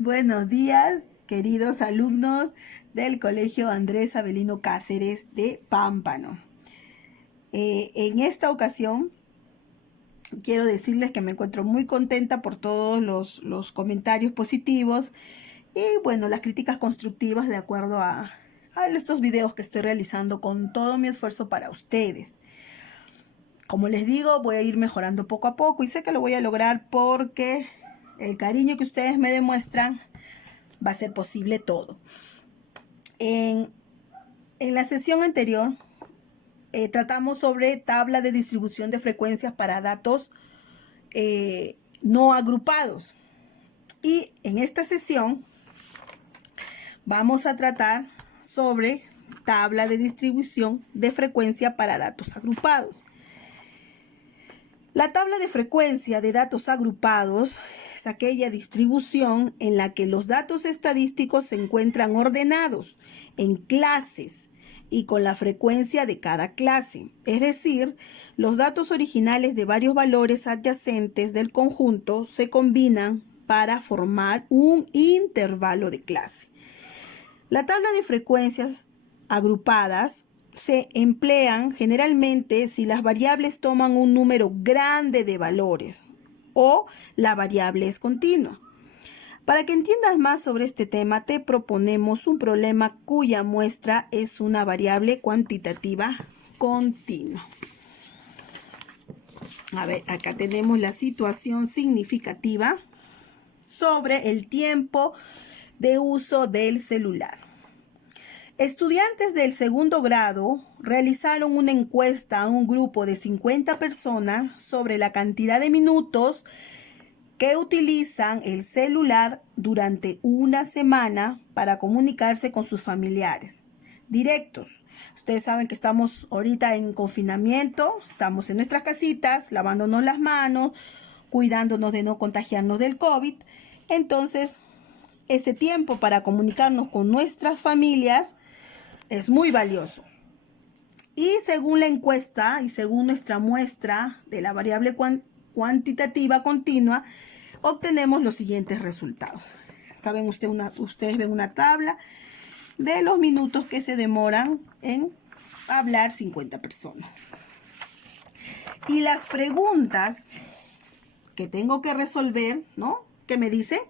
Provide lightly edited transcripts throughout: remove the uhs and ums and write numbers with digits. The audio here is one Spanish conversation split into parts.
Buenos días, queridos alumnos del Colegio Andrés Avelino Cáceres de Pámpano. En esta ocasión quiero decirles que me encuentro muy contenta por todos los comentarios positivos y bueno, las críticas constructivas de acuerdo a estos videos que estoy realizando con todo mi esfuerzo para ustedes. Como les digo, voy a ir mejorando poco a poco y sé que lo voy a lograr porque el cariño que ustedes me demuestran va a ser posible todo. En la sesión anterior tratamos sobre tabla de distribución de frecuencias para datos no agrupados. Y en esta sesión vamos a tratar sobre tabla de distribución de frecuencia para datos agrupados. La tabla de frecuencia de datos agrupados es aquella distribución en la que los datos estadísticos se encuentran ordenados en clases y con la frecuencia de cada clase. Es decir, los datos originales de varios valores adyacentes del conjunto se combinan para formar un intervalo de clase. La tabla de frecuencias agrupadas se emplean generalmente si las variables toman un número grande de valores o la variable es continua. Para que entiendas más sobre este tema, te proponemos un problema cuya muestra es una variable cuantitativa continua. A ver, acá tenemos la situación significativa sobre el tiempo de uso del celular. Estudiantes del segundo grado realizaron una encuesta a un grupo de 50 personas sobre la cantidad de minutos que utilizan el celular durante una semana para comunicarse con sus familiares directos. Ustedes saben que estamos ahorita en confinamiento, estamos en nuestras casitas, lavándonos las manos, cuidándonos de no contagiarnos del COVID. Entonces, este tiempo para comunicarnos con nuestras familias es muy valioso. Y según la encuesta y según nuestra muestra de la variable cuantitativa continua, obtenemos los siguientes resultados. Acá ven ustedes ven una tabla de los minutos que se demoran en hablar 50 personas. Y las preguntas que tengo que resolver, ¿no? Que me dicen,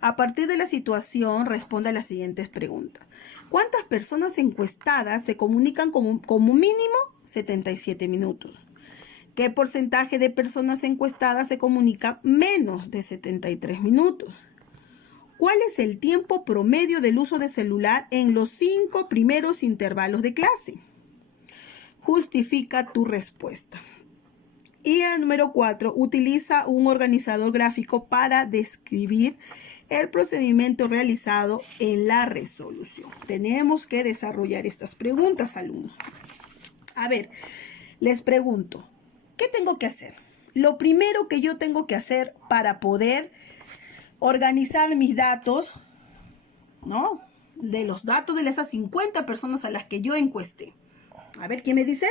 a partir de la situación, responda a las siguientes preguntas. ¿Cuántas personas encuestadas se comunican como mínimo 77 minutos? ¿Qué porcentaje de personas encuestadas se comunica menos de 73 minutos? ¿Cuál es el tiempo promedio del uso de celular en los 5 primeros intervalos de clase? Justifica tu respuesta. Y el número 4, utiliza un organizador gráfico para describir el procedimiento realizado en la resolución. Tenemos que desarrollar estas preguntas, alumnos. A ver, les pregunto, ¿qué tengo que hacer? Lo primero que yo tengo que hacer para poder organizar mis datos, ¿no? De los datos de esas 50 personas a las que yo encuesté. A ver, ¿quién me dice?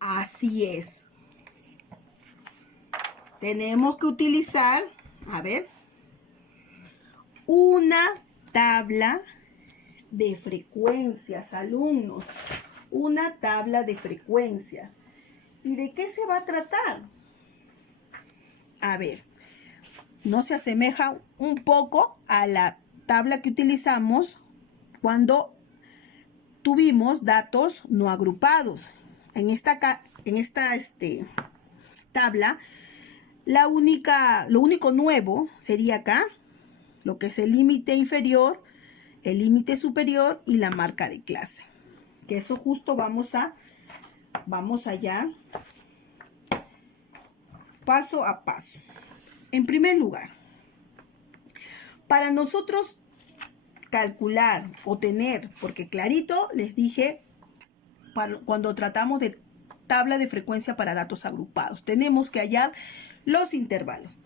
Así es. Tenemos que utilizar, a ver, una tabla de frecuencias, alumnos. Una tabla de frecuencias. ¿Y de qué se va a tratar? A ver, ¿no se asemeja un poco a la tabla que utilizamos cuando tuvimos datos no agrupados? En esta tabla, lo único nuevo sería acá, lo que es el límite inferior, el límite superior y la marca de clase. Que eso justo vamos allá, paso a paso. En primer lugar, para nosotros calcular o tener, porque clarito les dije, cuando tratamos de tabla de frecuencia para datos agrupados, tenemos que hallar los intervalos.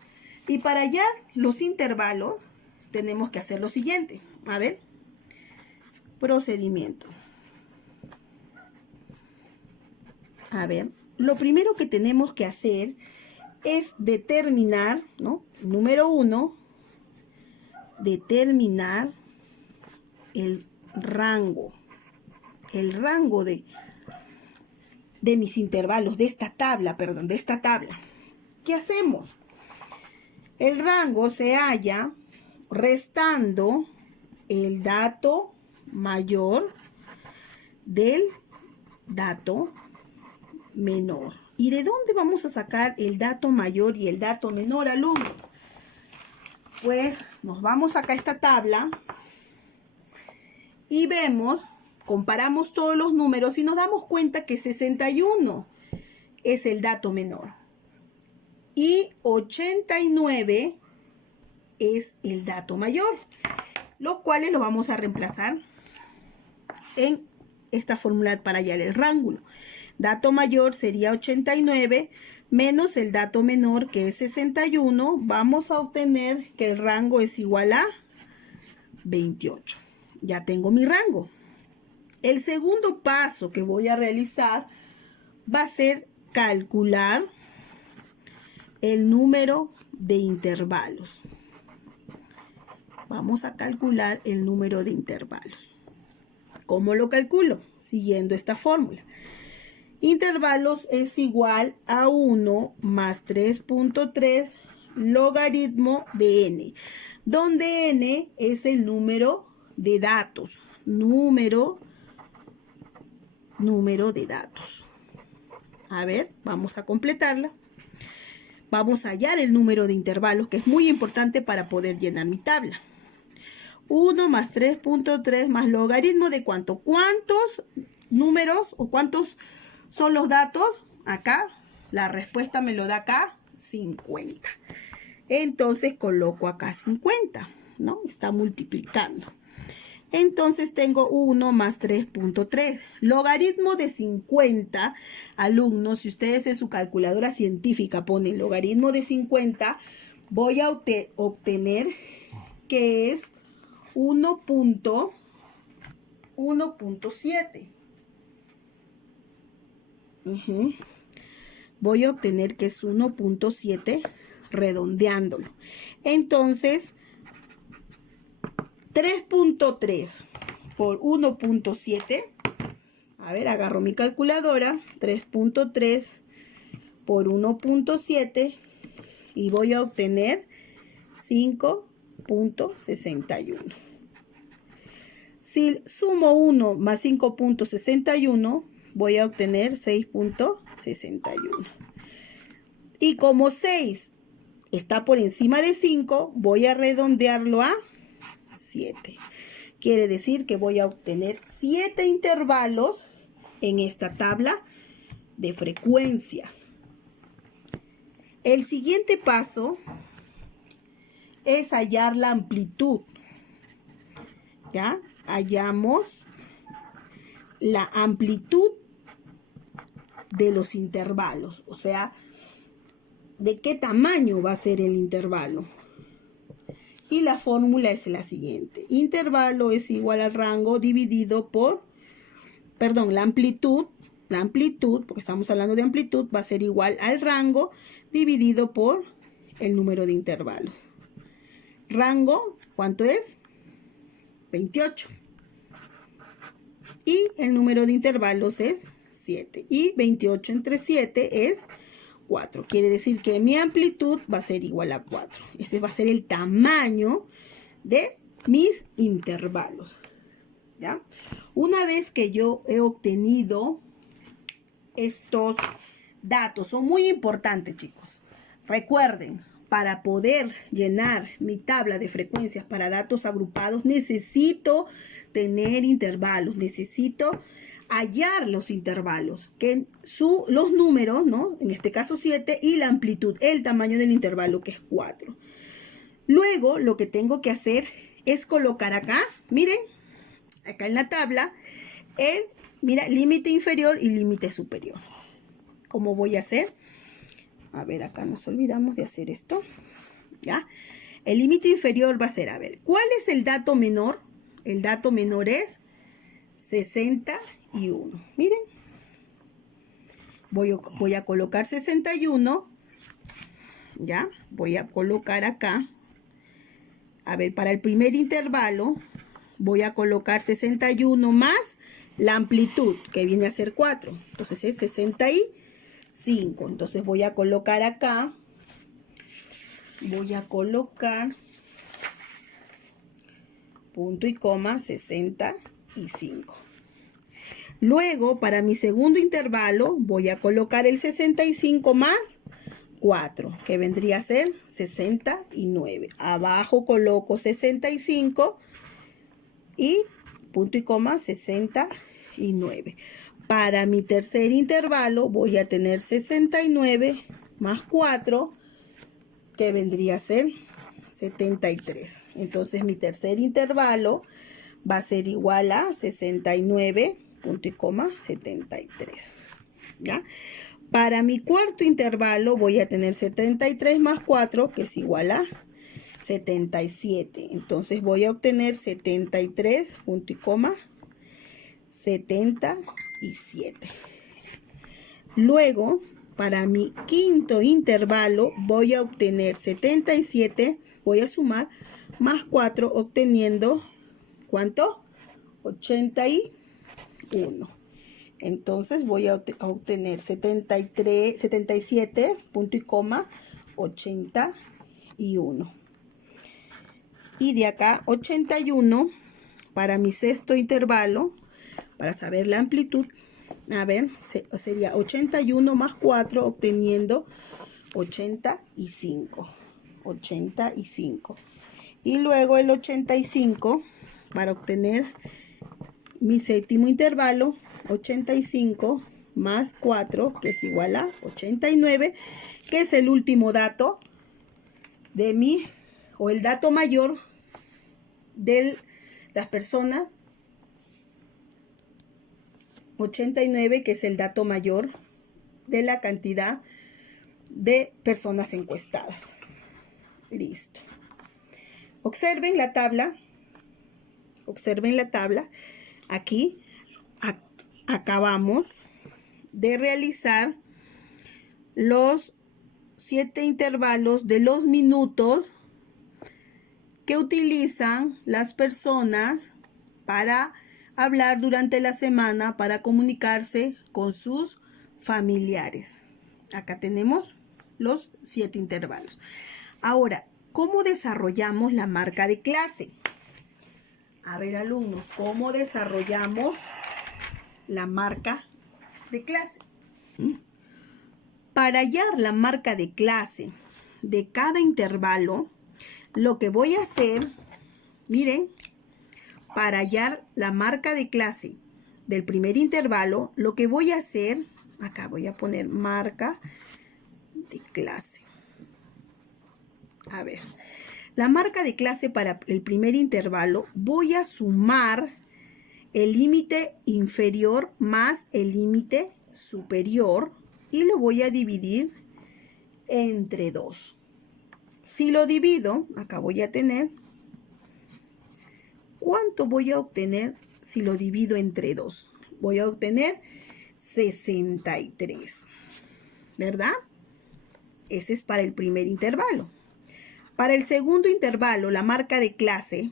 Y para hallar los intervalos, tenemos que hacer lo siguiente. A ver, procedimiento. A ver, lo primero que tenemos que hacer es determinar, ¿no? Número 1, determinar el rango de mis intervalos, de esta tabla. ¿Qué hacemos? El rango se halla restando el dato mayor del dato menor. ¿Y de dónde vamos a sacar el dato mayor y el dato menor, alumnos? Pues nos vamos acá a esta tabla y vemos, comparamos todos los números y nos damos cuenta que 61 es el dato menor y 89 es el dato mayor, los cuales los vamos a reemplazar en esta fórmula para hallar el rango. Dato mayor sería 89 menos el dato menor, que es 61. Vamos a obtener que el rango es igual a 28. Ya tengo mi rango. El segundo paso que voy a realizar va a ser calcular el número de intervalos. Vamos a calcular el número de intervalos. ¿Cómo lo calculo? Siguiendo esta fórmula. Intervalos es igual a 1 más 3.3 logaritmo de n, donde n es el número de datos. Número de datos. A ver, vamos a completarla. Vamos a hallar el número de intervalos, que es muy importante para poder llenar mi tabla. 1 más 3.3 más logaritmo de ¿cuánto? ¿Cuántos números o cuántos son los datos? Acá, la respuesta me lo da acá, 50. Entonces coloco acá 50, ¿no? Está multiplicando. Entonces tengo 1 más 3.3. Logaritmo de 50, alumnos, si ustedes en su calculadora científica ponen logaritmo de 50, voy a obtener que es 1.7. Voy a obtener que es 1.7 redondeándolo. Entonces, 3.3 por 1.7. A ver, agarro mi calculadora. 3.3 por 1.7 y voy a obtener 5.61. Si sumo 1 más 5.61, voy a obtener 6.61. Y como 6 está por encima de 5, voy a redondearlo a 7. Quiere decir que voy a obtener 7 intervalos en esta tabla de frecuencias. El siguiente paso es hallar la amplitud. ¿Ya? Hallamos la amplitud de los intervalos, o sea, de qué tamaño va a ser el intervalo. Y la fórmula es la siguiente. Intervalo es igual al rango dividido por, la amplitud, porque estamos hablando de amplitud, va a ser igual al rango dividido por el número de intervalos. Rango, ¿cuánto es? 28. Y el número de intervalos es 7. Y 28 entre 7 es 4. Quiere decir que mi amplitud va a ser igual a 4. Ese va a ser el tamaño de mis intervalos. ¿Ya? Una vez que yo he obtenido estos datos, son muy importantes, chicos. Recuerden, para poder llenar mi tabla de frecuencias para datos agrupados, necesito tener intervalos, necesito hallar los intervalos, que los números, ¿no? En este caso 7, y la amplitud, el tamaño del intervalo, que es 4. Luego, lo que tengo que hacer es colocar acá, miren, acá en la tabla, límite inferior y límite superior. ¿Cómo voy a hacer? A ver, acá nos olvidamos de hacer esto. ¿Ya? El límite inferior va a ser, a ver, ¿cuál es el dato menor? El dato menor es 61. Miren. Voy a colocar 61. ¿Ya? Voy a colocar acá A ver, para el primer intervalo voy a colocar 61 más la amplitud, que viene a ser 4. Entonces es 65. Entonces voy a colocar acá, voy a colocar punto y coma 65. Luego, para mi segundo intervalo, voy a colocar el 65 más 4, que vendría a ser 69. Abajo coloco 65 y punto y coma 69. Para mi tercer intervalo voy a tener 69 más 4, que vendría a ser 73. Entonces mi tercer intervalo va a ser igual a 69 punto y coma 73. ¿Ya? Para mi cuarto intervalo voy a tener 73 más 4, que es igual a 77. Entonces voy a obtener 73 punto y coma 77. Luego, para mi quinto intervalo voy a obtener 77, voy a sumar más 4, obteniendo, ¿cuánto? 81. Entonces voy a obtener 77 punto y coma 81. Y de acá 81 para mi sexto intervalo, para saber la amplitud. A ver, sería 81 más 4, obteniendo 85. 85. Y luego el 85 para obtener mi séptimo intervalo, 85 más 4, que es igual a 89, que es el último dato de mi, o el dato mayor de las personas. 89, que es el dato mayor de la cantidad de personas encuestadas. Listo. Observen la tabla. Observen la tabla. Aquí acabamos de realizar los 7 intervalos de los minutos que utilizan las personas para hablar durante la semana, para comunicarse con sus familiares. Acá tenemos los 7 intervalos. Ahora, ¿cómo desarrollamos la marca de clase? A ver, alumnos, ¿cómo desarrollamos la marca de clase? Para hallar la marca de clase de cada intervalo, lo que voy a hacer, miren, para hallar la marca de clase del primer intervalo, lo que voy a hacer, acá voy a poner marca de clase. A ver, la marca de clase para el primer intervalo, voy a sumar el límite inferior más el límite superior y lo voy a dividir entre 2. Si lo divido, acá voy a tener, ¿cuánto voy a obtener si lo divido entre 2? Voy a obtener 63, ¿verdad? Ese es para el primer intervalo. Para el segundo intervalo, la marca de clase,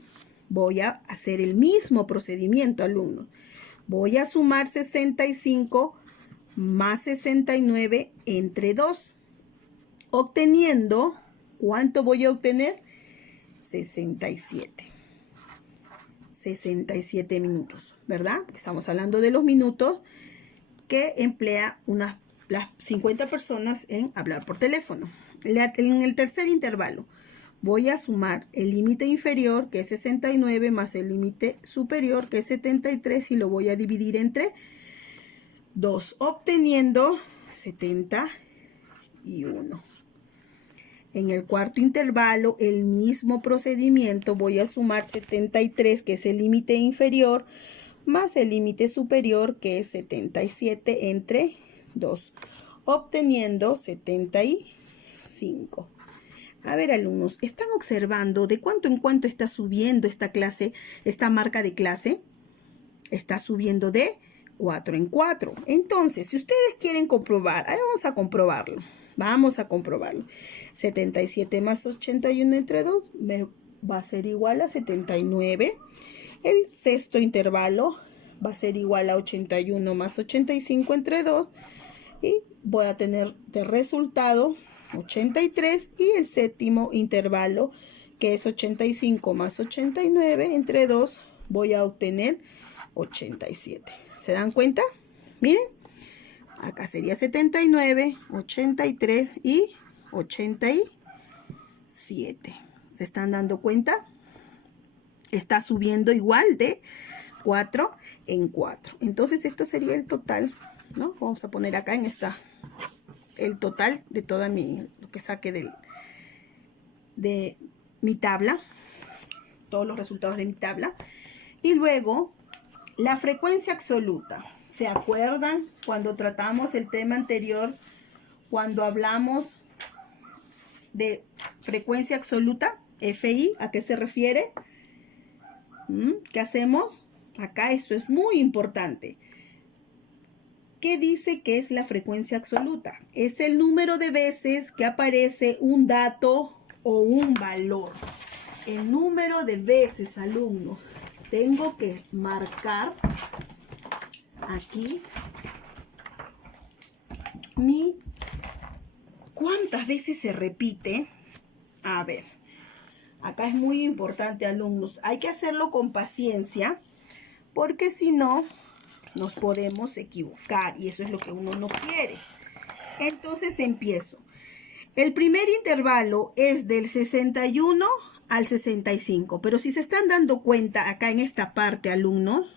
voy a hacer el mismo procedimiento, alumnos. Voy a sumar 65 más 69 entre 2, obteniendo, ¿cuánto voy a obtener? 67. 67 minutos, ¿verdad? Porque estamos hablando de los minutos que emplea las 50 personas en hablar por teléfono. En el tercer intervalo, voy a sumar el límite inferior, que es 69, más el límite superior, que es 73, y lo voy a dividir entre 2, obteniendo 71. En el cuarto intervalo, el mismo procedimiento, voy a sumar 73, que es el límite inferior, más el límite superior, que es 77, entre 2, obteniendo 75. A ver, alumnos, ¿están observando de cuánto en cuánto está subiendo esta clase, esta marca de clase? Está subiendo de 4 en 4. Entonces, si ustedes quieren comprobar, ahora vamos a comprobarlo. Vamos a comprobarlo. 77 más 81 entre 2 me va a ser igual a 79. El sexto intervalo va a ser igual a 81 más 85 entre 2. Y voy a tener de resultado 83. Y el séptimo intervalo, que es 85 más 89 entre 2, voy a obtener 87. ¿Se dan cuenta? Miren, acá sería 79, 83 y 87. ¿Se están dando cuenta? Está subiendo igual de 4 en 4. Entonces esto sería el total, ¿no? Vamos a poner acá en esta el total de toda lo que saque de mi tabla, todos los resultados de mi tabla. Y luego la frecuencia absoluta. ¿Se acuerdan cuando tratamos el tema anterior, cuando hablamos de frecuencia absoluta, FI? ¿A qué se refiere? ¿Qué hacemos? Acá esto es muy importante. ¿Qué dice que es la frecuencia absoluta? Es el número de veces que aparece un dato o un valor. El número de veces, alumnos. Tengo que marcar aquí ¿cuántas veces se repite? A ver. Acá es muy importante, alumnos. Hay que hacerlo con paciencia, porque si no, nos podemos equivocar. Y eso es lo que uno no quiere. Entonces empiezo. El primer intervalo es del 61 al 65. Pero si se están dando cuenta acá en esta parte, alumnos,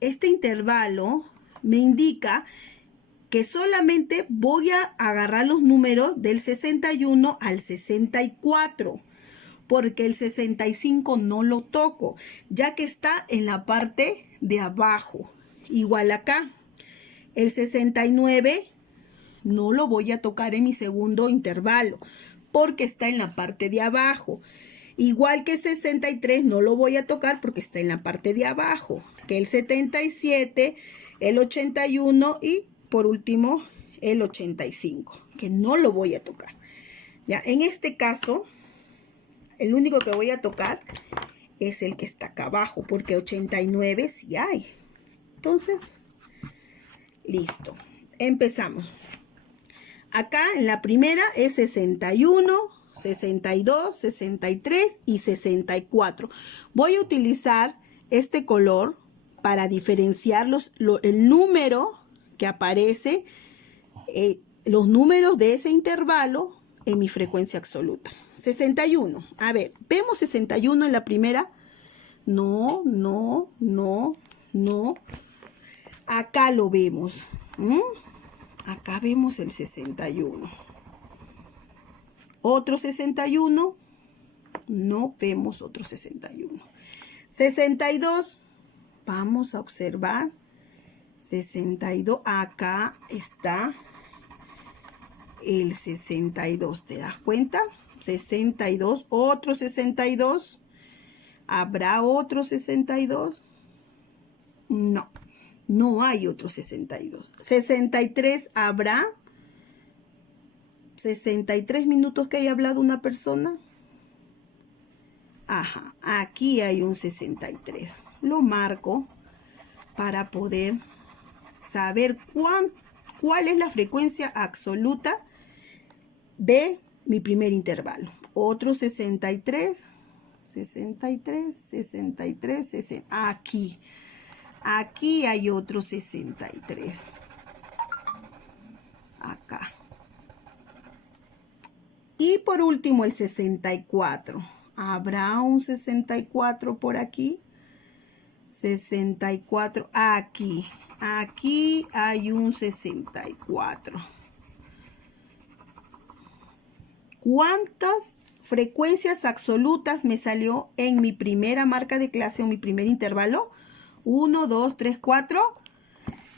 este intervalo me indica que solamente voy a agarrar los números del 61 al 64. Porque el 65 no lo toco, ya que está en la parte de abajo. Igual acá, el 69 no lo voy a tocar en mi segundo intervalo, porque está en la parte de abajo. Igual que el 63 no lo voy a tocar porque está en la parte de abajo. Que el 77, el 81 y por último el 85, que no lo voy a tocar. Ya, en este caso, el único que voy a tocar es el que está acá abajo, porque 89 sí hay. Entonces, listo. Empezamos. Acá en la primera es 61, 62, 63 y 64. Voy a utilizar este color para diferenciar el número que aparece, los números de ese intervalo en mi frecuencia absoluta. 61. A ver, ¿vemos 61 en la primera? No, no, no, no. Acá lo vemos. Acá vemos el 61. Otro 61. No vemos otro 61. 62. Vamos a observar. 62. Acá está el 62. ¿Te das cuenta? 62, otro 62. ¿Habrá otro 62? No, no hay otro 62. 63 habrá. 63 minutos que haya hablado una persona. Ajá, aquí hay un 63. Lo marco para poder saber cuál es la frecuencia absoluta de mi primer intervalo. Otro 63, 63, 63, 60. Aquí hay otro 63. Acá. Y por último el 64. ¿Habrá un 64 por aquí? 64. Aquí. Aquí hay un 64. ¿Cuántas frecuencias absolutas me salió en mi primera marca de clase o mi primer intervalo? 1, 2, 3, 4,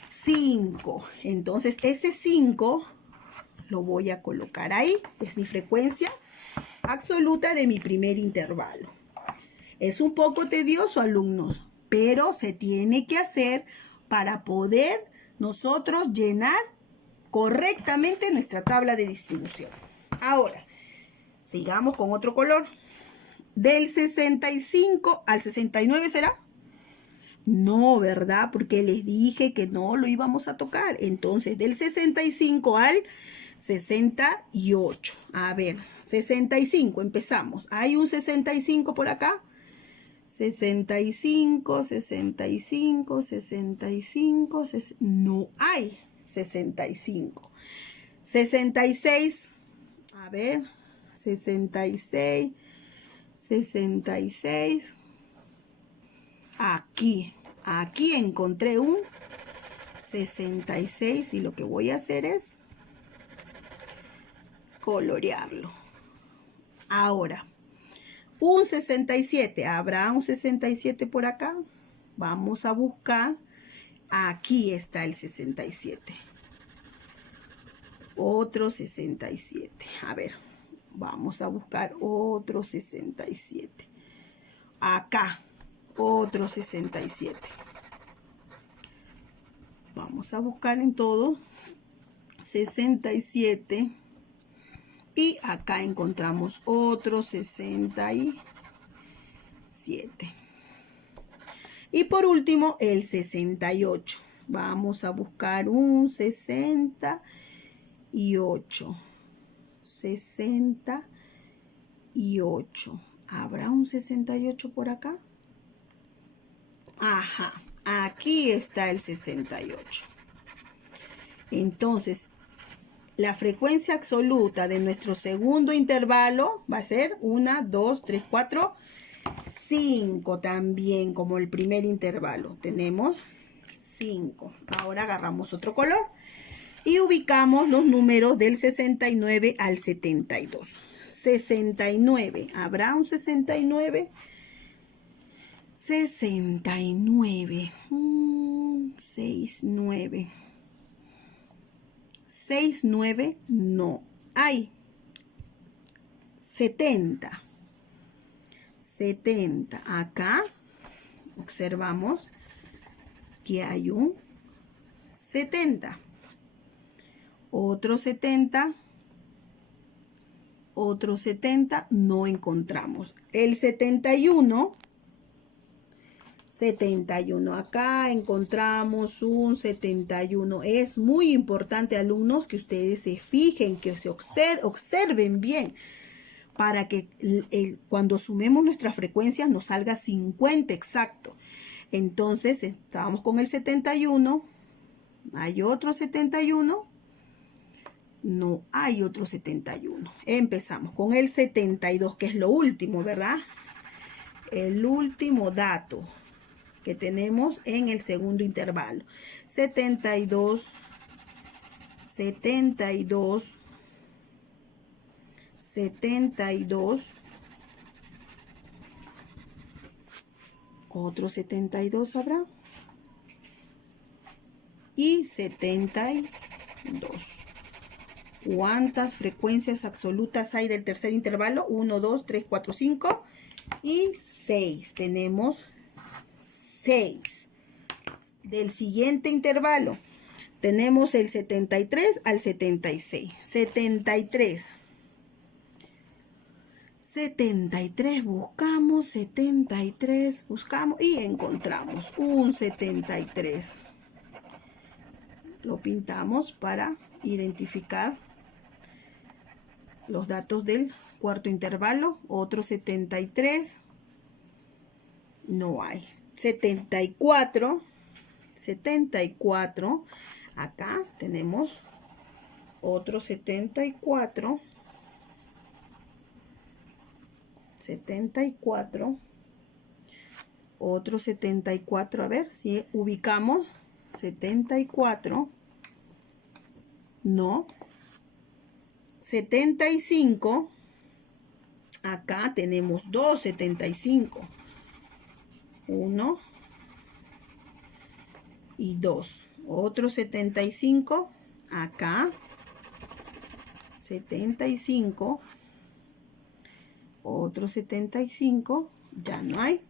5. Entonces ese 5 lo voy a colocar ahí. Es mi frecuencia absoluta de mi primer intervalo. Es un poco tedioso, alumnos, pero se tiene que hacer para poder nosotros llenar correctamente nuestra tabla de distribución. Ahora, sigamos con otro color. Del 65 al 69 ¿será? No, ¿verdad? Porque les dije que no lo íbamos a tocar. Entonces, del 65 al 68. A ver, 65, empezamos. ¿Hay un 65 por acá? 65, 65, 65, no hay 65. 66, a ver, 66, 66. Aquí encontré un 66 y lo que voy a hacer es colorearlo. Ahora, un 67, ¿habrá un 67 por acá? Vamos a buscar. Aquí está el 67. Otro 67. A ver, vamos a buscar otro 67. Acá, otro 67. Vamos a buscar en todo 67. Y acá encontramos otro 67. Y por último, el 68. Vamos a buscar un 68. 68. ¿Habrá un 68 por acá? Ajá, aquí está el 68. Entonces, la frecuencia absoluta de nuestro segundo intervalo va a ser 1, 2, 3, 4, 5 también, como el primer intervalo. Tenemos 5. Ahora agarramos otro color y ubicamos los números del 69 al 72. 69. ¿Habrá un 69? 69. 69. 69 no hay. 70. 70. Acá observamos que hay un 70. Otro 70. Otro 70 no encontramos. El 71. 71. Acá encontramos un 71. Es muy importante, alumnos, que ustedes se fijen, que se observen bien, para que cuando sumemos nuestras frecuencias nos salga 50 exacto. Entonces, estábamos con el 71. ¿Hay otro 71? No hay otro 71. Empezamos con el 72, que es lo último, ¿verdad? El último dato que tenemos en el segundo intervalo. 72, 72, 72. Otro 72 habrá. Y 72. ¿Cuántas frecuencias absolutas hay del tercer intervalo? 1, 2, 3, 4, 5 y 6. Tenemos 6. Del siguiente intervalo tenemos el 73 al 76. 73. 73 buscamos, 73 buscamos y encontramos un 73. Lo pintamos para identificar los datos del cuarto intervalo. Otro 73. No hay. 74. 74. Acá tenemos otro 74. 74. Otro 74. A ver si ubicamos. 74. No. 75. Acá tenemos dos 75. 1 y 2. Otro 75. Acá. 75. Otro 75. Ya no hay.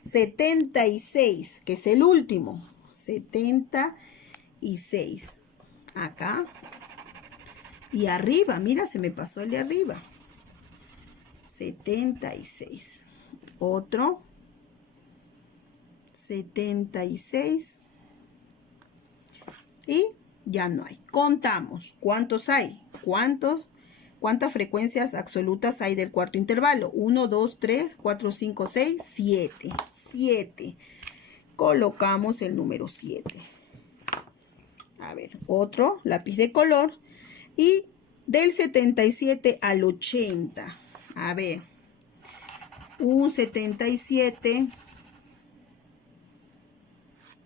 76, que es el último. 76. Acá. Y arriba, mira, se me pasó el de arriba. 76. Otro 76. Y ya no hay. Contamos. ¿Cuántos hay? ¿Cuántas frecuencias absolutas hay del cuarto intervalo? 1, 2, 3, 4, 5, 6, 7. 7. Colocamos el número 7. A ver, otro lápiz de color. Y del 77 al 80. A ver. Un 77.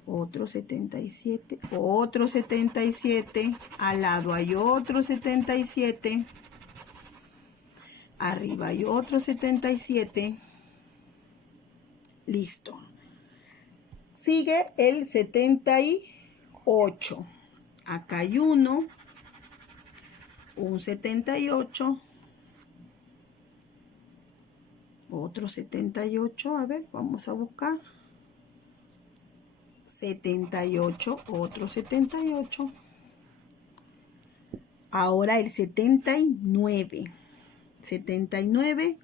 Otro 77. Otro 77. Al lado hay otro 77. Arriba hay otro 77. Listo. Sigue el 78. Acá hay uno. Un 78. Otro 78. A ver, vamos a buscar. 78. Otro 78. Ahora el 79. 79.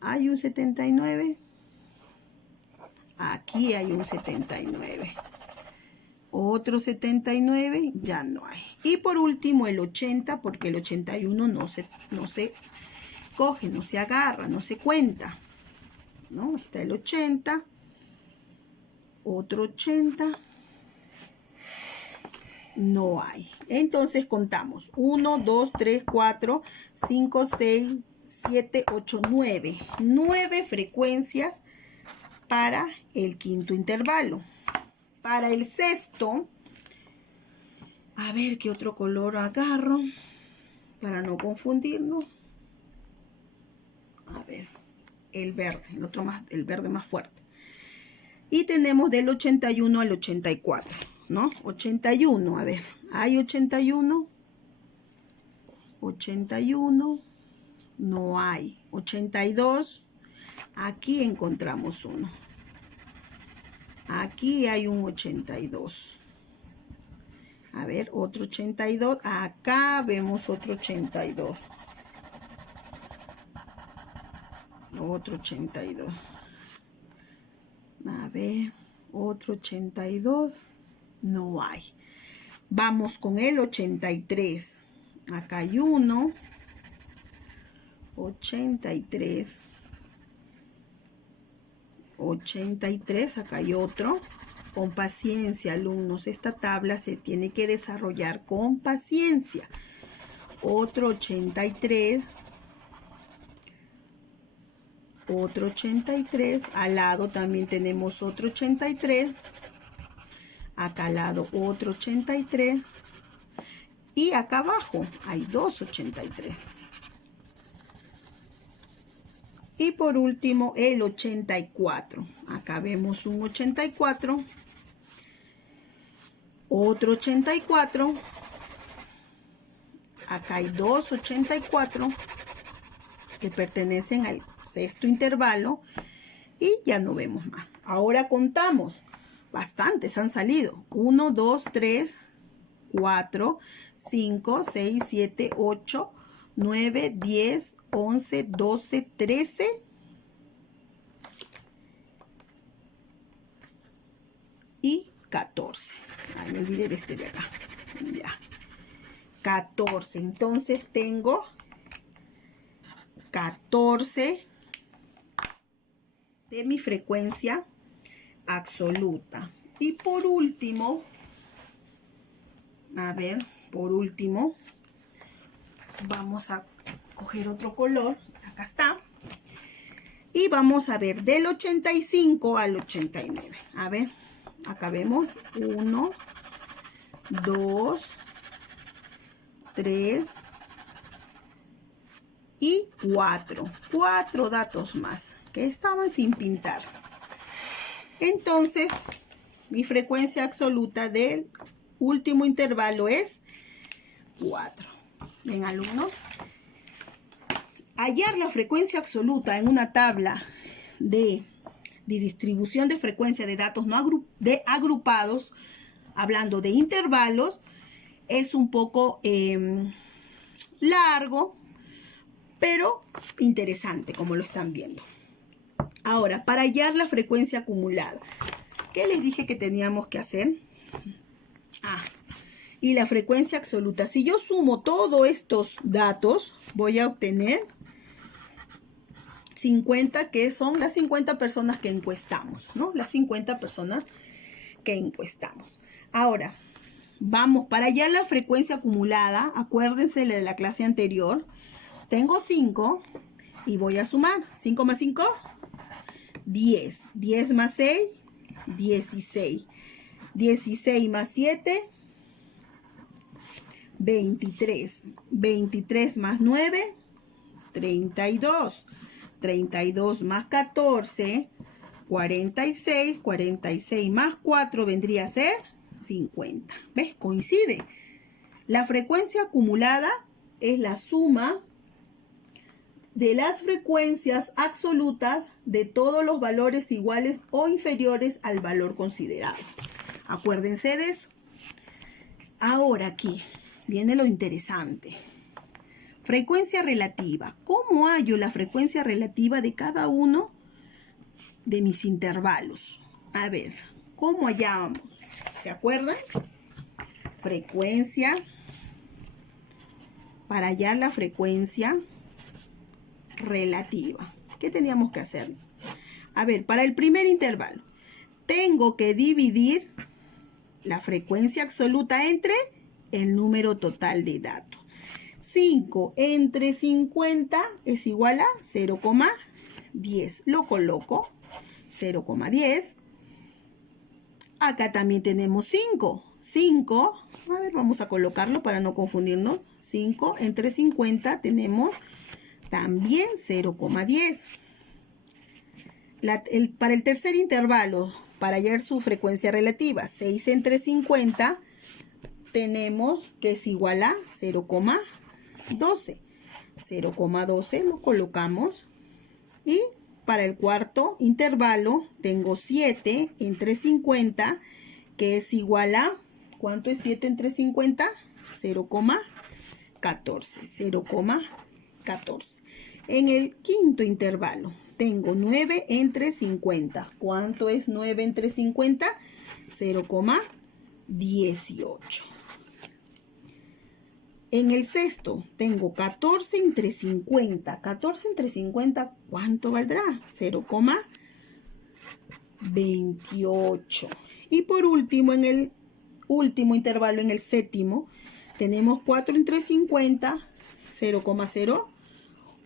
Hay un 79. Aquí hay un 79. Otro 79. Ya no hay. Y por último el 80, porque el 81 no se coge, no se agarra, no se cuenta. ¿No? Está el 80. Otro 80. No hay. Entonces contamos. 1, 2, 3, 4, 5, 6, 7, 8, 9. 9 frecuencias para el quinto intervalo. Para el sexto, a ver qué otro color agarro para no confundirnos. A ver, el verde, el verde más fuerte. Y tenemos del 81 al 84. ¿No? 81, a ver, hay 81. 81, no hay. 82, aquí encontramos uno. Aquí hay un 82. A ver, otro 82. Acá vemos otro 82. Otro 82. A ver, otro 82. No hay. Vamos con el 83. Acá hay uno. 83. 83. Acá hay otro. Con paciencia, alumnos. Esta tabla se tiene que desarrollar con paciencia. Otro 83. Otro 83. Al lado también tenemos otro 83. Acá al lado otro 83. Y acá abajo hay dos 83. Y por último el 84. Acá vemos un 84. Otro 84. Acá hay dos 84 que pertenecen al sexto intervalo. Y ya no vemos más. Ahora contamos. Bastantes han salido. 1, 2, 3, 4, 5, 6, 7, 8, 9, 10, 11, 12, 13. Y 14. Ay, me olvidé de este de acá. Ya. 14. Entonces tengo 14 de mi frecuencia absoluta. Y por último, a ver, por último, vamos a coger otro color. Acá está. Y vamos a ver del 85 al 89. A ver, acá vemos 1, 2, 3 y 4. 4 datos más que estaban sin pintar. Entonces, mi frecuencia absoluta del último intervalo es 4. Bien, alumnos. Hallar la frecuencia absoluta en una tabla de distribución de frecuencia de datos no agrupados, hablando de intervalos, es un poco largo, pero interesante como lo están viendo. Ahora, para hallar la frecuencia acumulada, ¿qué les dije que teníamos que hacer? Y la frecuencia absoluta. Si yo sumo todos estos datos, voy a obtener 50, que son las 50 personas que encuestamos, ¿no? Las 50 personas que encuestamos. Ahora, vamos, para hallar la frecuencia acumulada, acuérdense de la clase anterior, tengo 5 y voy a sumar. 5 más 5, 10. 10 más 6, 16. 16 más 7, 23. 23 más 9, 32. 32 más 14, 46. 46 más 4 vendría a ser 50. ¿Ves? Coincide. La frecuencia acumulada es la suma de las frecuencias absolutas de todos los valores iguales o inferiores al valor considerado. Acuérdense de eso. Ahora aquí viene lo interesante. Frecuencia relativa. ¿Cómo hallo la frecuencia relativa de cada uno de mis intervalos? A ver, ¿cómo hallábamos? ¿Se acuerdan? Frecuencia. Para hallar la frecuencia relativa, ¿qué teníamos que hacer? A ver, para el primer intervalo, tengo que dividir la frecuencia absoluta entre el número total de datos. 5 entre 50 es igual a 0,10. Lo coloco, 0,10. Acá también tenemos 5. 5, a ver, vamos a colocarlo para no confundirnos. 5 entre 50 tenemos también 0,10. Para el tercer intervalo, para hallar su frecuencia relativa, 6 entre 50, tenemos que es igual a 0,12. 0,12 lo colocamos. Y para el cuarto intervalo, tengo 7 entre 50, que es igual a, ¿cuánto es 7 entre 50? 0,14. 0,14. En el quinto intervalo tengo 9 entre 50. ¿Cuánto es 9 entre 50? 0,18. En el sexto tengo 14 entre 50. 14 entre 50, ¿cuánto valdrá? 0,28. Y por último, en el último intervalo, en el séptimo, tenemos 4 entre 50, 0,08.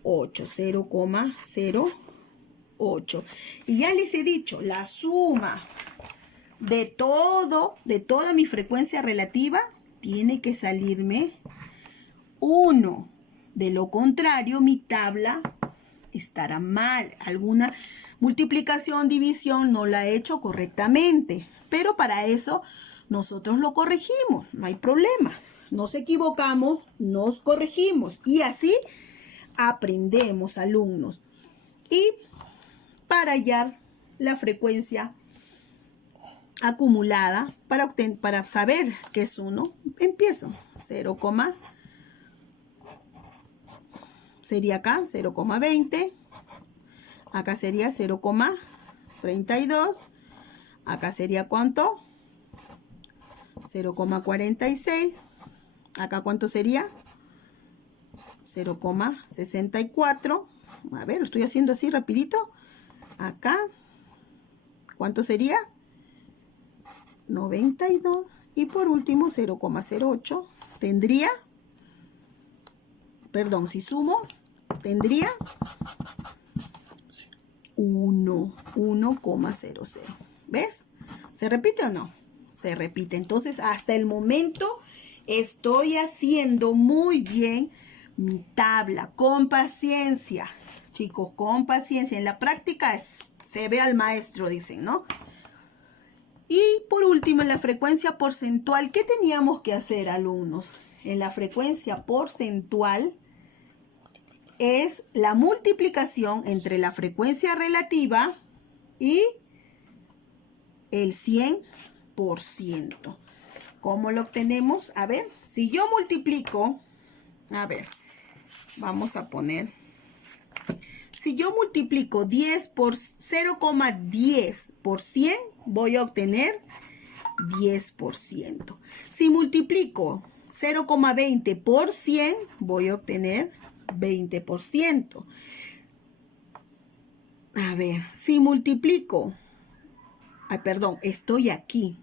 0,08. Y ya les he dicho, la suma de toda mi frecuencia relativa tiene que salirme 1. De lo contrario, mi tabla estará mal. Alguna multiplicación, división no la he hecho correctamente. Pero para eso nosotros lo corregimos. No hay problema. Nos equivocamos, nos corregimos. Y así aprendemos, alumnos. Y para hallar la frecuencia acumulada, para saber qué es 1, empiezo. 0, sería acá 0,20. Acá sería 0,32. Acá sería ¿cuánto? 0,46. Acá ¿cuánto sería? 0,64. A ver, lo estoy haciendo así rapidito. Acá, ¿cuánto sería? 92. Y por último, 0,08. Tendría, perdón, si sumo, tendría 1,00. ¿Ves? ¿Se repite o no? Se repite. Entonces, hasta el momento estoy haciendo muy bien mi tabla, con paciencia, chicos, con paciencia. En la práctica se ve al maestro, dicen, ¿no? Y por último, en la frecuencia porcentual, ¿qué teníamos que hacer, alumnos? En la frecuencia porcentual es la multiplicación entre la frecuencia relativa y el 100%. ¿Cómo lo obtenemos? A ver, si yo multiplico, a ver, vamos a poner Si yo multiplico 10 por 0,10 por 100, voy a obtener 10%. Si multiplico 0,20 por 100, voy a obtener 20%. A ver, si multiplico, estoy aquí,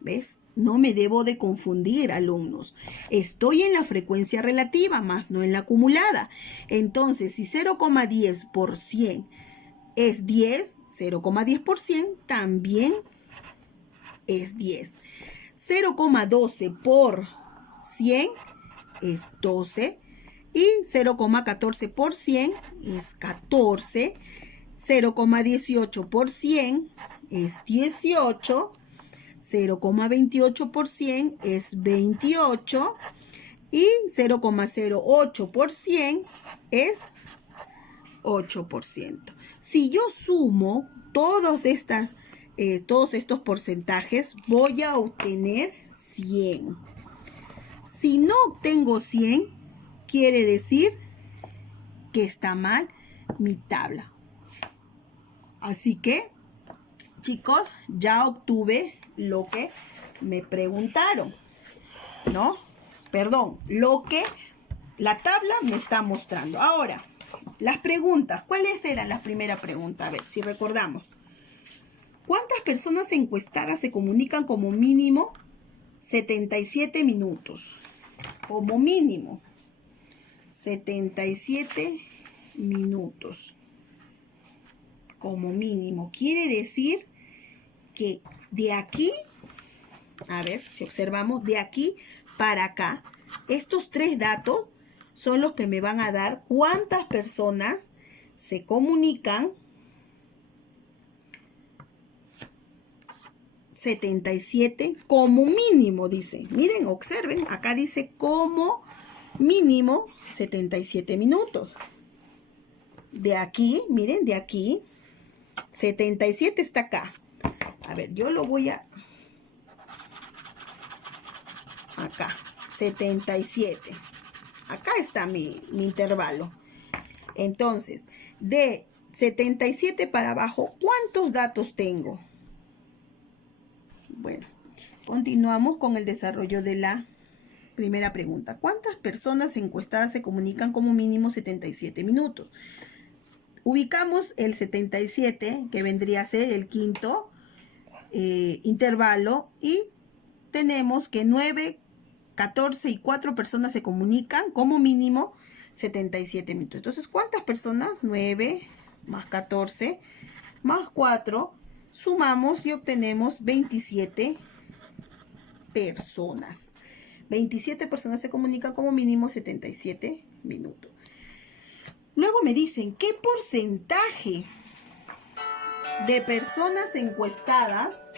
¿ves? No me debo de confundir, alumnos. Estoy en la frecuencia relativa, más no en la acumulada. Entonces, si 0,10 por 100 es 10, 0,10 por 100 también es 10. 0,12 por 100 es 12. Y 0,14 por 100 es 14. 0,18 por 100 es 18. 0,28 por 100 es 28 y 0,08 por 100 es 8%. Si yo sumo todos estos porcentajes, voy a obtener 100. Si no obtengo 100, quiere decir que está mal mi tabla. Así que, chicos, ya obtuve lo que me preguntaron, ¿no? Perdón, lo que la tabla me está mostrando. Ahora, las preguntas. ¿Cuáles eran las primeras preguntas? A ver, si recordamos. ¿Cuántas personas encuestadas se comunican como mínimo 77 minutos? Como mínimo 77 minutos. Como mínimo. Quiere decir que de aquí, a ver si observamos, de aquí para acá, estos tres datos son los que me van a dar cuántas personas se comunican 77 como mínimo, dice. Miren, observen, acá dice como mínimo 77 minutos. De aquí, miren, de aquí, 77 está acá. A ver, yo lo voy a... Acá, 77. Acá está mi intervalo. Entonces, de 77 para abajo, ¿cuántos datos tengo? Bueno, continuamos con el desarrollo de la primera pregunta. ¿Cuántas personas encuestadas se comunican como mínimo 77 minutos? Ubicamos el 77, que vendría a ser el quinto intervalo, y tenemos que 9, 14 y 4 personas se comunican como mínimo 77 minutos. Entonces, ¿cuántas personas? 9 más 14 más 4, sumamos y obtenemos 27 personas. 27 personas se comunican como mínimo 77 minutos. Luego me dicen, ¿qué porcentaje de personas encuestadas,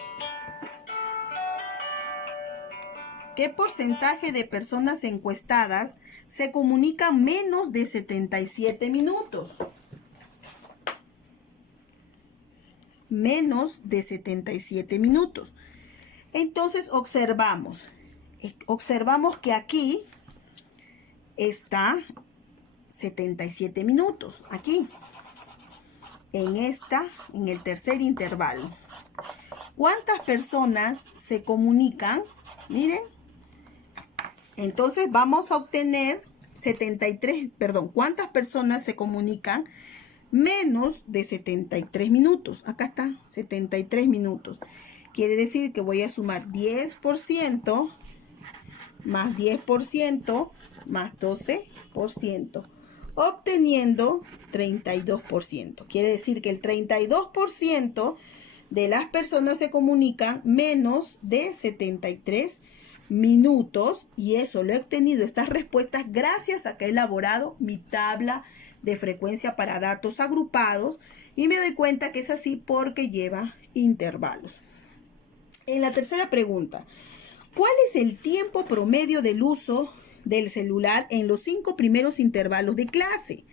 se comunican menos de 77 minutos? Menos de 77 minutos. Entonces observamos que aquí está 77 minutos. Aquí, en el tercer intervalo. ¿Cuántas personas se comunican? Miren. Entonces vamos a obtener ¿cuántas personas se comunican menos de 73 minutos? Acá está, 73 minutos. Quiere decir que voy a sumar 10% más 10% más 12%, obteniendo 32%. Quiere decir que el 32% de las personas se comunican menos de 73 minutos, y eso lo he obtenido, estas respuestas, gracias a que he elaborado mi tabla de frecuencia para datos agrupados, y me doy cuenta que es así porque lleva intervalos. En la tercera pregunta, ¿cuál es el tiempo promedio del uso del celular en los 5 primeros intervalos de clase?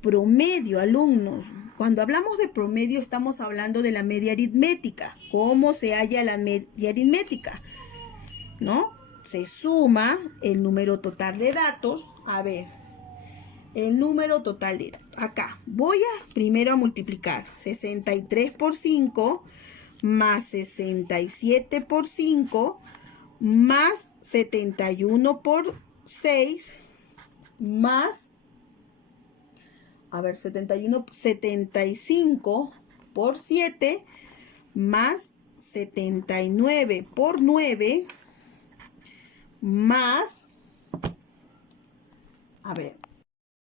Promedio, alumnos. Cuando hablamos de promedio estamos hablando de la media aritmética. ¿Cómo se halla la media aritmética? ¿No? Se suma el número total de datos. A ver, el número total de datos. Acá voy a primero a multiplicar 63 por 5 más 67 por 5 más 71 por 6 más, 75 por 7 más 79 por 9 más,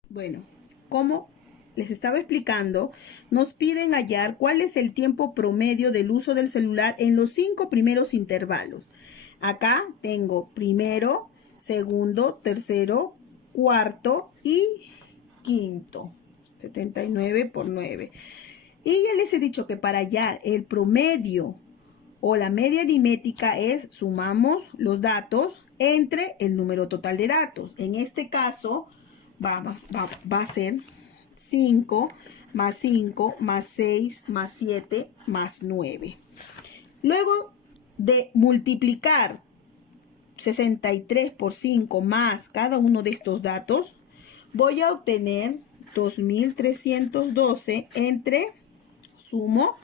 bueno, como les estaba explicando, nos piden hallar cuál es el tiempo promedio del uso del celular en los 5 primeros intervalos. Acá tengo primero, segundo, tercero, cuarto y quinto. 79 por 9. Y ya les he dicho que para hallar el promedio o la media aritmética es sumamos los datos entre el número total de datos. En este caso va a ser 5 más 5 más 6 más 7 más 9. Luego de multiplicar 63 por 5 más cada uno de estos datos, voy a obtener 2312 entre sumo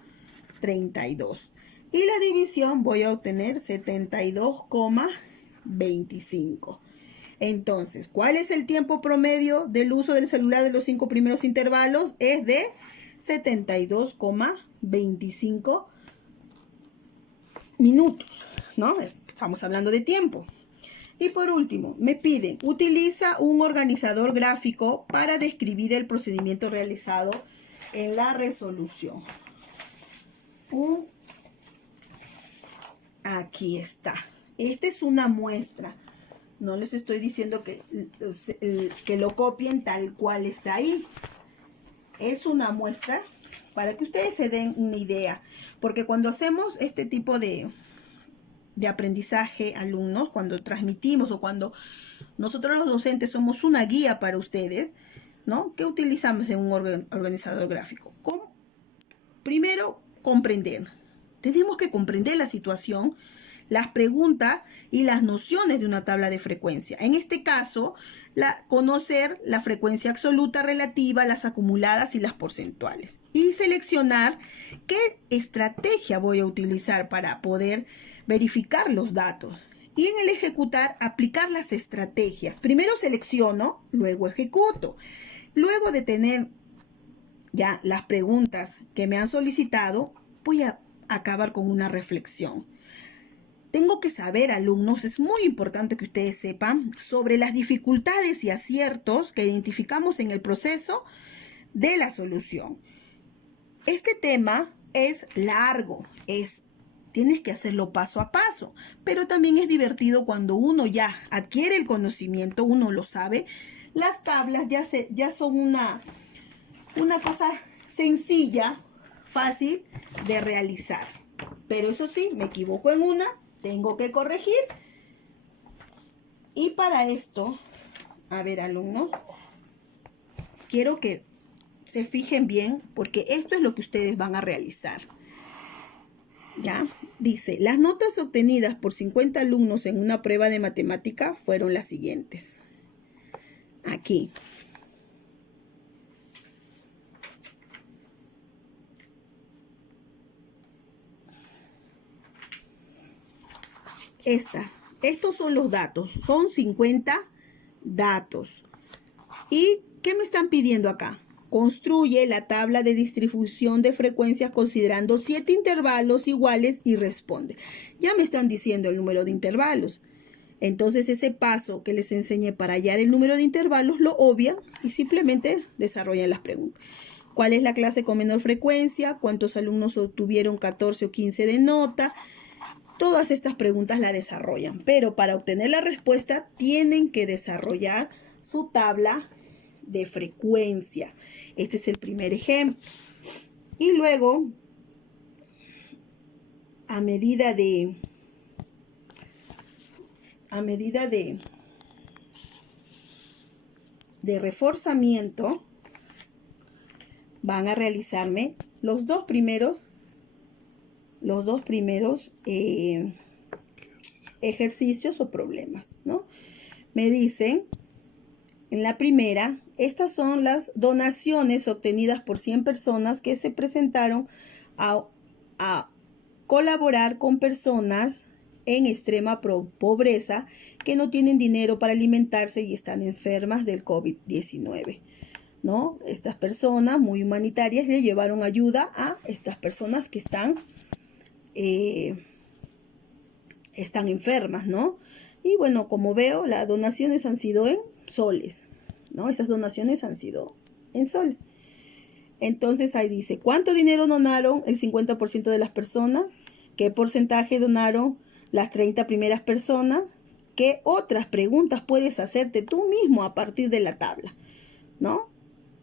32. Y la división voy a obtener 72,25. Entonces, ¿cuál es el tiempo promedio del uso del celular de los 5 primeros intervalos? Es de 72,25 minutos, ¿no? Estamos hablando de tiempo. Y por último, me piden, utiliza un organizador gráfico para describir el procedimiento realizado en la resolución. Aquí está. Esta es una muestra. No les estoy diciendo que lo copien tal cual está ahí. Es una muestra para que ustedes se den una idea. Porque cuando hacemos este tipo de aprendizaje, alumnos, cuando transmitimos o cuando nosotros los docentes somos una guía para ustedes, ¿no? ¿Qué utilizamos en un organizador gráfico? Primero, comprender. Tenemos que comprender la situación, las preguntas y las nociones de una tabla de frecuencia. En este caso, conocer la frecuencia absoluta, relativa, las acumuladas y las porcentuales. Y seleccionar qué estrategia voy a utilizar para poder verificar los datos. Y en el ejecutar, aplicar las estrategias. Primero selecciono, luego ejecuto. Luego de tener ya las preguntas que me han solicitado, voy a acabar con una reflexión. Tengo que saber, alumnos, es muy importante que ustedes sepan sobre las dificultades y aciertos que identificamos en el proceso de la solución. Este tema es largo, tienes que hacerlo paso a paso, pero también es divertido cuando uno ya adquiere el conocimiento, uno lo sabe. Las tablas ya son una cosa sencilla, fácil de realizar. Pero eso sí, me equivoco en una, tengo que corregir. Y para esto, a ver, alumnos, quiero que se fijen bien, porque esto es lo que ustedes van a realizar. ¿Ya? Dice, las notas obtenidas por 50 alumnos en una prueba de matemática fueron las siguientes. Aquí. Estos son los datos, son 50 datos. ¿Y qué me están pidiendo acá? Construye la tabla de distribución de frecuencias considerando 7 intervalos iguales y responde. Ya me están diciendo el número de intervalos. Entonces ese paso que les enseñé para hallar el número de intervalos lo obvian y simplemente desarrollan las preguntas. ¿Cuál es la clase con menor frecuencia? ¿Cuántos alumnos obtuvieron 14 o 15 de nota? Todas estas preguntas las desarrollan, pero para obtener la respuesta tienen que desarrollar su tabla de frecuencia. Este es el primer ejemplo. Y luego, a medida de reforzamiento, van a realizarme los dos primeros ejercicios o problemas, ¿no? Me dicen, en la primera, estas son las donaciones obtenidas por 100 personas que se presentaron a colaborar con personas en extrema pobreza que no tienen dinero para alimentarse y están enfermas del COVID-19, ¿no? Estas personas muy humanitarias le llevaron ayuda a estas personas que están enfermas, ¿no? Y bueno, como veo, las donaciones han sido en soles, ¿no? Esas donaciones han sido en soles. Entonces ahí dice, ¿cuánto dinero donaron el 50% de las personas? ¿Qué porcentaje donaron las 30 primeras personas? ¿Qué otras preguntas puedes hacerte tú mismo a partir de la tabla? ¿No?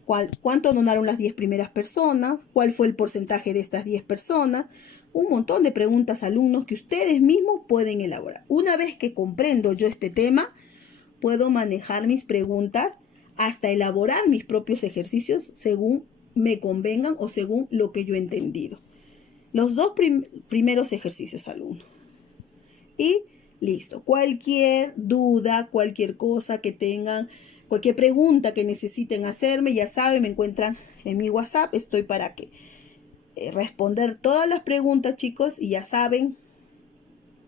¿Cuánto donaron las 10 primeras personas? ¿Cuál fue el porcentaje de estas 10 personas? Un montón de preguntas, alumnos, que ustedes mismos pueden elaborar. Una vez que comprendo yo este tema, puedo manejar mis preguntas hasta elaborar mis propios ejercicios según me convengan o según lo que yo he entendido. Los dos primeros ejercicios, alumnos. Y listo. Cualquier duda, cualquier cosa que tengan, cualquier pregunta que necesiten hacerme, ya saben, me encuentran en mi WhatsApp. Estoy para que responder todas las preguntas, chicos. Y ya saben,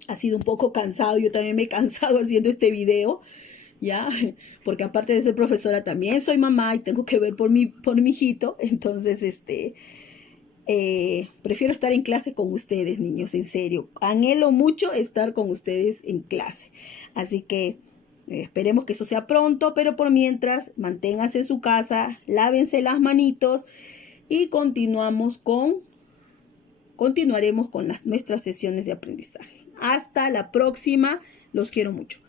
ha sido un poco cansado. Yo también me he cansado haciendo este video, ¿ya? Porque aparte de ser profesora, también soy mamá y tengo que ver por mi hijito. Entonces, prefiero estar en clase con ustedes, niños, en serio. Anhelo mucho estar con ustedes en clase. Así que esperemos que eso sea pronto, pero por mientras, manténganse en su casa, lávense las manitos y continuaremos con nuestras sesiones de aprendizaje. Hasta la próxima. Los quiero mucho.